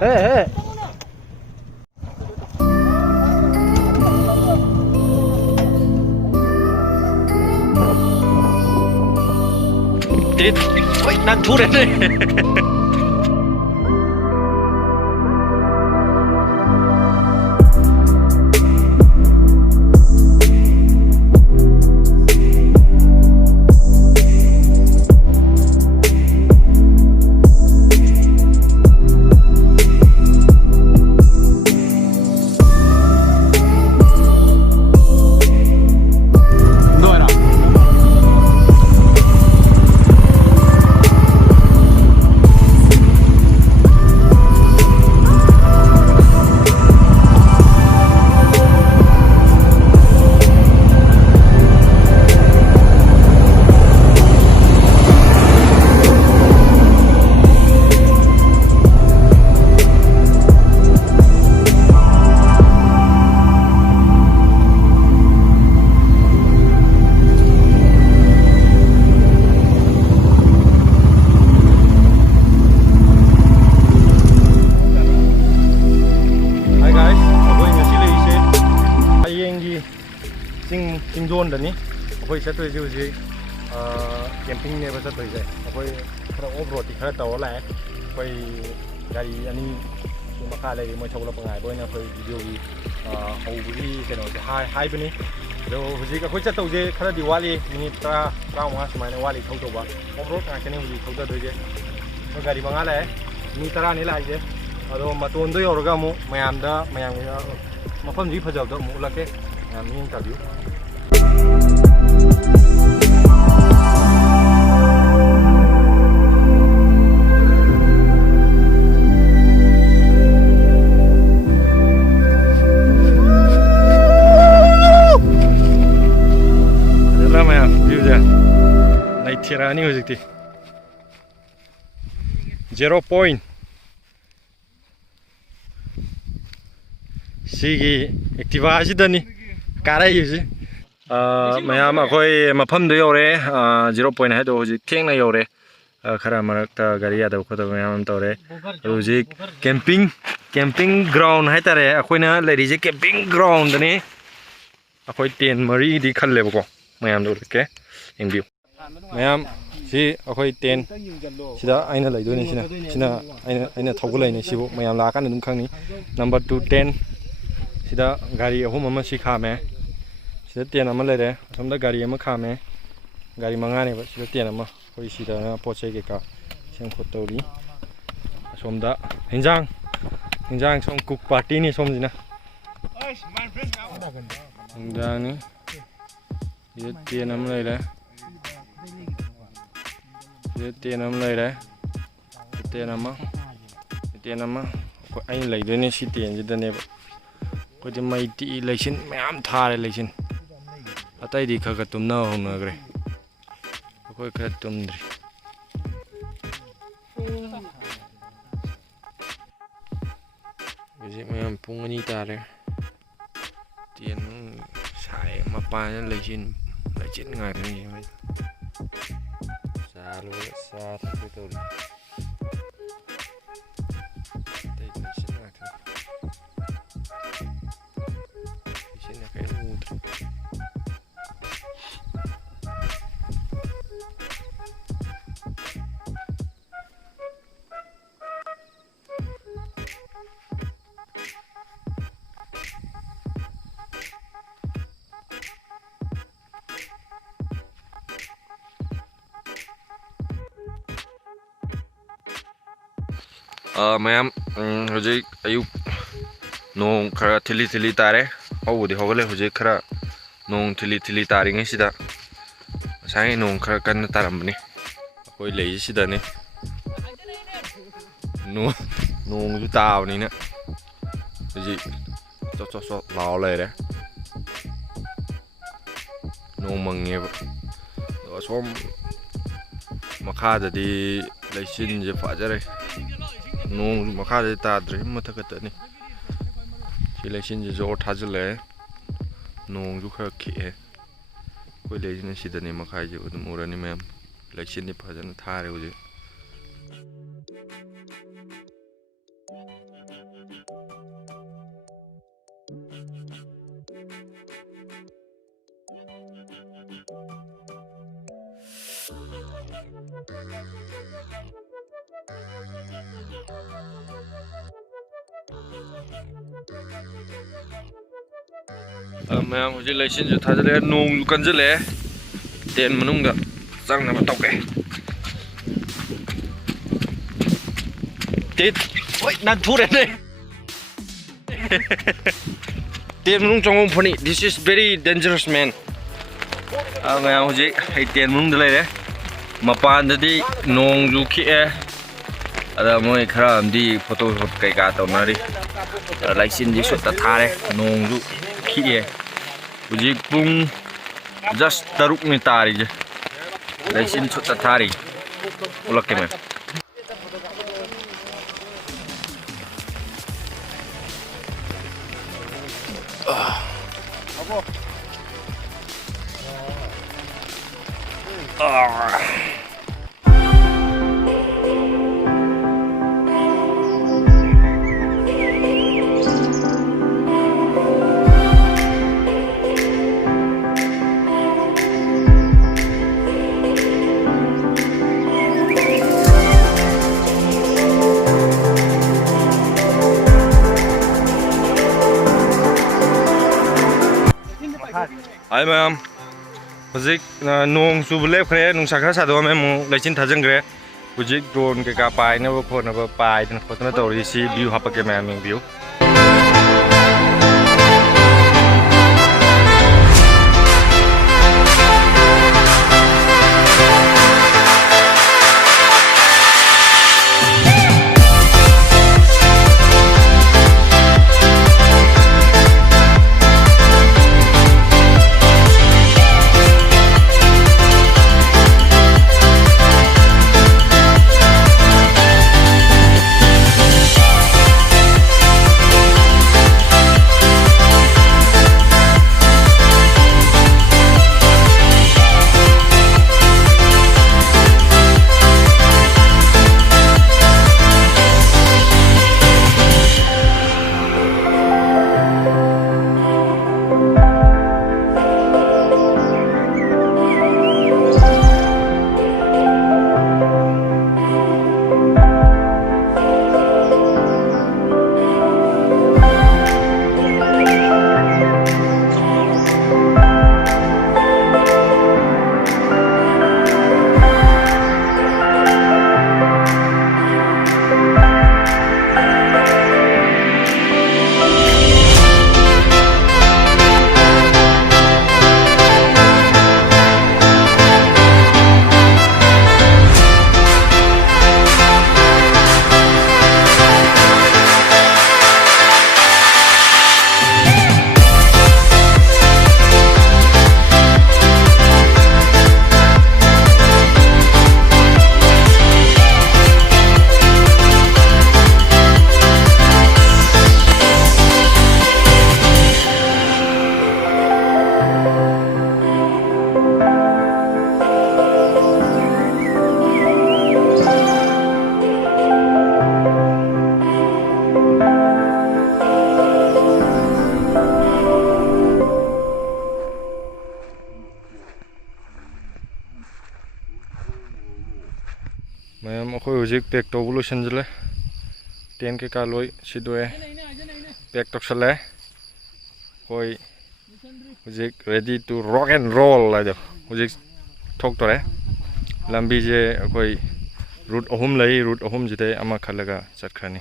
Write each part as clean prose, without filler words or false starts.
해. 어이, 난 둘이네. ꯆꯤꯡꯗꯣꯟꯗꯅꯤ ꯑꯩꯈꯣꯏ ꯆꯠꯇꯣꯏꯁꯦ ꯍꯧꯖꯤꯛ ꯀꯦꯝꯄꯤꯡꯅꯦꯕ ꯆꯠꯇꯣꯏꯁꯦ ꯑꯩꯈꯣꯏ ꯈꯔ ꯑꯣꯐ ꯔꯣꯗꯇꯤ ꯈꯔ ꯇꯧꯔ ꯂꯥꯛꯑꯦ ꯑꯩꯈꯣꯏ ꯒꯥꯔꯤ ꯑꯅꯤ ꯃꯈꯥ ꯂꯩꯔꯤ ꯃꯣꯏ ꯊꯧꯒꯠꯂꯛꯄ ꯉꯥꯏꯕ ꯑꯣꯏꯅ ꯑꯩꯈꯣꯏ ꯚꯤꯗꯤꯑꯣꯒꯤ ꯍꯧꯕꯒꯤ ꯀꯩꯅꯣꯁꯦ ꯍꯥꯏꯕꯅꯤ ꯑꯗꯣ ꯍꯧꯖꯤꯛ ꯑꯩꯈꯣꯏ ꯆꯠꯇꯧꯁꯦ ꯈꯔꯗꯤ ꯋꯥꯠꯂꯤ ꯃꯤꯅꯤꯠ 10-15 ꯁꯨꯃꯥꯏꯅ ꯋꯥꯠꯂꯤ ꯊꯧꯗꯧꯕ ꯑꯣꯐ ꯔꯣꯗ ꯉꯥꯛꯇꯅꯤ ꯍꯧꯖꯤꯛ ꯊꯧꯗꯗꯣꯏꯁꯦ ꯑꯩꯈꯣꯏ ꯒꯥꯔꯤ 5 ꯂꯥꯛꯑꯦ ꯃꯤ 10ꯅꯤ ꯂꯥꯛꯏꯁꯦ ꯑꯗꯣ ꯃꯇꯣꯟꯗꯣ ꯌꯧꯔꯒ ꯑꯃꯨꯛ ꯃꯌꯥꯝꯒꯤ ꯃꯐꯝꯁꯤ ꯐꯖꯕꯗꯣ ꯑꯃꯨꯛ ꯎꯠꯂꯛꯀꯦ ꯃꯌꯥꯝ ꯌꯦꯡ ꯇꯥꯕꯤꯌꯨ ꯊꯤꯔꯛꯑꯅꯤ ꯍꯧꯖꯤꯛꯇꯤ 0 ꯄꯣꯏꯟ ꯁꯤꯒꯤ ꯑꯦꯛꯇꯤꯚꯥ ꯑꯁꯤꯗꯅꯤ ꯀꯥꯔꯛꯏꯁꯤ ꯃꯌꯥꯝ ꯑꯩꯈꯣꯏ ꯃꯐꯝꯗꯣ ꯌꯧꯔꯦ 0 ꯄꯣꯏꯟ ꯍꯥꯏꯗꯣ ꯍꯧꯖꯤꯛ ꯊꯦꯡꯅ ꯌꯧꯔꯦ ꯈꯔ ꯃꯔꯛꯇ ꯒꯥꯔꯤ ꯌꯥꯗꯕ ꯈꯣꯠꯇꯕ ꯃꯌꯥꯝ ꯑꯃ ꯇꯧꯔꯦ ꯑꯗꯣ ꯍꯧꯖꯤꯛ ꯀꯦꯝꯄꯤꯡ ꯒ꯭ꯔꯥꯎꯟ ꯍꯥꯏꯇꯥꯔꯦ ꯑꯩꯈꯣꯏꯅ ꯂꯩꯔꯤꯁꯦ ꯀꯦꯝꯄꯤꯡ ꯒ꯭ꯔꯥꯎꯟꯗꯅꯤ ꯑꯩꯈꯣꯏ ꯇꯦꯟ ꯃꯔꯤꯗꯤ ꯈꯜꯂꯦꯕꯀꯣ ꯃꯌꯥꯝꯗꯣ ꯎꯠꯀꯦ ꯌꯦꯡꯕꯤꯌꯨ ꯃꯌꯥꯝ ꯁꯤ ꯑꯩꯈꯣꯏ ꯇꯦꯟ ꯁꯤꯗ ꯑꯩꯅ ꯂꯩꯗꯣꯏꯅꯤ ꯁꯤꯅ ꯑꯩꯅ ꯊꯧꯒꯠꯂꯛꯏꯅꯤ ꯁꯤꯕꯨ ꯃꯌꯥꯝ ꯂꯥꯛꯑꯀꯥꯟꯗ ꯑꯗꯨꯝ ꯈꯪꯅꯤ ꯅꯝꯕꯔ 2 10 ꯁꯤꯗ ꯒꯥꯔꯤ 3 ꯑꯃ ꯁꯤ ꯈꯥꯝꯃꯦ ꯁꯤꯗ ꯇꯦꯟ ꯑꯃ ꯂꯩꯔꯦ ꯑꯁꯣꯝꯗ ꯒꯥꯔꯤ ꯑꯃ ꯈꯥꯝꯃꯦ ꯒꯥꯔꯤ 5ꯅꯦꯕ ꯁꯤꯗ ꯇꯦꯟ ꯑꯃ ꯑꯩꯈꯣꯏ ꯁꯤꯗꯅ ꯄꯣꯠ ꯆꯩ ꯀꯩꯀꯥ ꯁꯦꯝ ꯈꯣꯠ ꯇꯧꯔꯤ ꯑꯁꯣꯝꯗ ꯍꯤꯟꯖꯥꯡ ꯁꯣꯝ ꯀꯨꯛ ꯄꯥꯔꯇꯤꯅꯤ ꯁꯣꯝꯁꯤꯅ ꯍꯤꯟꯖꯥꯡꯅꯤ ꯁꯤꯗ ꯇꯦꯟ ꯑꯃ ꯂꯩꯔꯦ ꯁꯤꯗ ꯇꯦꯟ ꯑꯃ ꯂꯩꯔꯦ ꯇꯦꯟ ꯑꯃ ꯑꯩꯅ ꯂꯩꯗꯣꯏꯅꯦ ꯁꯤ ꯇꯦꯟꯁꯤꯗꯅꯦꯕ ꯑꯩꯈꯣꯏꯗꯤ ꯃꯩ ꯇꯤꯛꯏ ꯂꯩꯁꯤꯟ ꯃꯌꯥꯝ ꯊꯥꯔꯦ ꯂꯩꯁꯤꯟ ꯑꯇꯩꯗꯤ ꯈꯔ ꯇꯨꯝꯅꯕ ꯍꯧꯅꯈ꯭ꯔꯦ ꯑꯩꯈꯣꯏ ꯈꯔ ꯇꯨꯝꯗ꯭ꯔꯤ ꯍꯧꯖꯤꯛ ꯃꯌꯥꯝ ꯄꯨꯡ 2 ꯇꯥꯔꯦ ꯇꯦꯟ ꯁꯥꯏ ꯃꯄꯥꯟꯗ ꯂꯩꯆꯤꯟ ꯉꯥꯛꯇꯅꯤ ꯆꯥ ꯊꯛꯄ ꯇꯧꯔꯤ ꯑꯇꯩ ꯂꯩꯆꯤꯟ ꯉꯥꯛꯇꯅꯤ ꯂꯩꯆꯤꯟꯅ ꯀꯔꯤꯝ ꯎꯗ꯭ꯔꯦ ꯃꯌꯥꯝ ꯍꯧꯖꯤꯛ ꯑꯌꯨꯛ ꯅꯣꯡ ꯈꯔ ꯊꯤꯜꯂꯤ ꯇꯥꯔꯦ ꯍꯧꯕꯗꯤ ꯍꯧꯒꯠꯂꯦ ꯍꯧꯖꯤꯛ ꯈꯔ ꯅꯣꯡ ꯊꯤꯜꯂꯤ ꯇꯥꯔꯤꯉꯩꯁꯤꯗ ꯉꯁꯥꯏ ꯅꯣꯡ ꯈꯔ ꯀꯟꯅ ꯇꯥꯔꯝꯕꯅꯤ ꯑꯩꯈꯣꯏ ꯂꯩꯁꯤ ꯁꯤꯗꯅꯤ ꯅꯣꯡꯁꯨ ꯇꯥꯕꯅꯤꯅ ꯍꯧꯖꯤꯛ ꯆꯣꯠ ꯂꯥꯎ ꯂꯩꯔꯦ ꯅꯣꯡ ꯃꯪꯉꯦꯕ ꯑꯗꯣ ꯑꯁꯣꯝ ꯃꯈꯥꯗꯗꯤ ꯂꯩꯆꯤꯟꯁꯦ ꯐꯖꯔꯦ ꯅꯣꯡ ꯃꯈꯥꯗꯗꯤ ꯇꯥꯗ꯭ꯔꯦ ꯃꯊꯛ ꯈꯛꯇꯅꯤ ꯁꯤ ꯂꯩꯆꯤꯟꯁꯦ ꯖꯣꯔ ꯊꯥꯖꯤꯜꯂꯛꯑꯦ ꯅꯣꯡꯁꯨ ꯈꯔ ꯈꯤꯛꯑꯦ ꯑꯩꯈꯣꯏ ꯂꯩꯁꯤꯅ ꯁꯤꯗꯅꯤ ꯃꯈꯥꯏꯁꯦ ꯑꯗꯨꯝ ꯎꯔꯅꯤ ꯃꯌꯥꯝ ꯂꯩꯆꯤꯟꯗꯤ ꯐꯖꯅ ꯊꯥꯔꯦ ꯍꯧꯖꯤꯛ Mày hꯧji leisin ju thajale nong kanjale ten manungda changna ma tawke tit oi nan thure ne ten manung chongong phani this is very dangerous man mày houji ai ten manung da leire mapan da di nong ju khi e ada moi khara amdi photo shot kai ka tawnari leisin ji shot ta thare nong ju khi e Ujik pung just taruk ni tari je. Leisin sut tari. Ulak kemen. Ai ma'am, hujik nong subulep khre nong sakha sado me mo leisin thajang gre hujik drone ke ka pai na ko na ba pai na khotna tori si view hapake ma'am view Mayam akhoi hujik pack tobulu sanjale ten ke kaloi sidoe pack toksale koi hujik ready to rock and roll la jo hujik thok tore lambi je koi route ahum lai route ahum jite ama khalaga chatkhani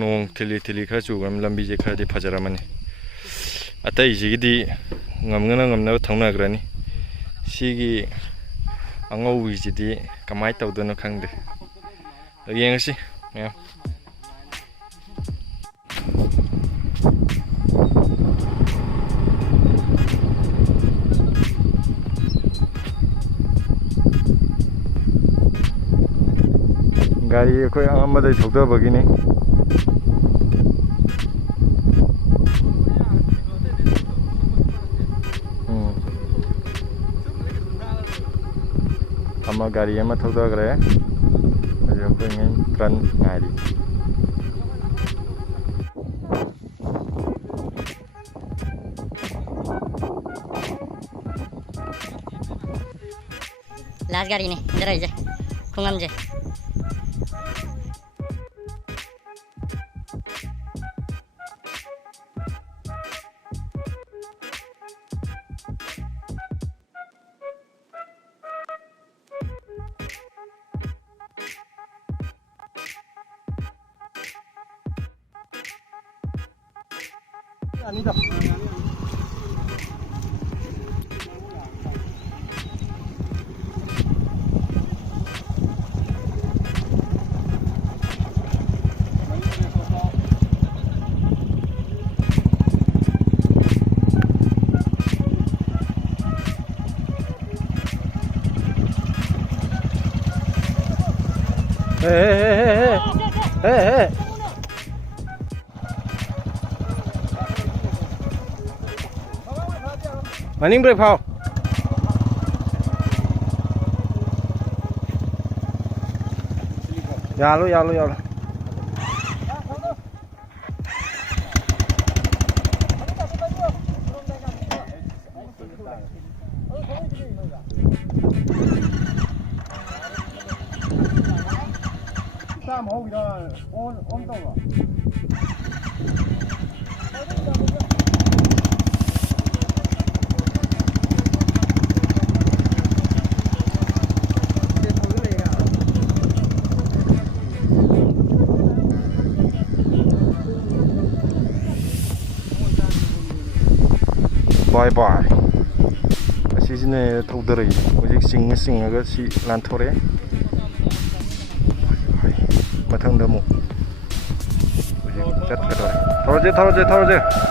nong thili thili khara chu gam lambi je khara di phajaramani atai jigidi ngamngana ngamna thongna grani sigi angau wijidi kamai tawdano khangde yengsi ya gari koi amada thokda bagini ama gari ama thokda gre ajo ko ngai tran ngari last gari ni indra aja 공감제. 아니다. 에에에에에에에 Running brake power. Yalo. Bye bye. 시즌에 더더리 오직 싱싱하게 시 란토레. 마탕 너무. 오직 잣 그래. 털어제.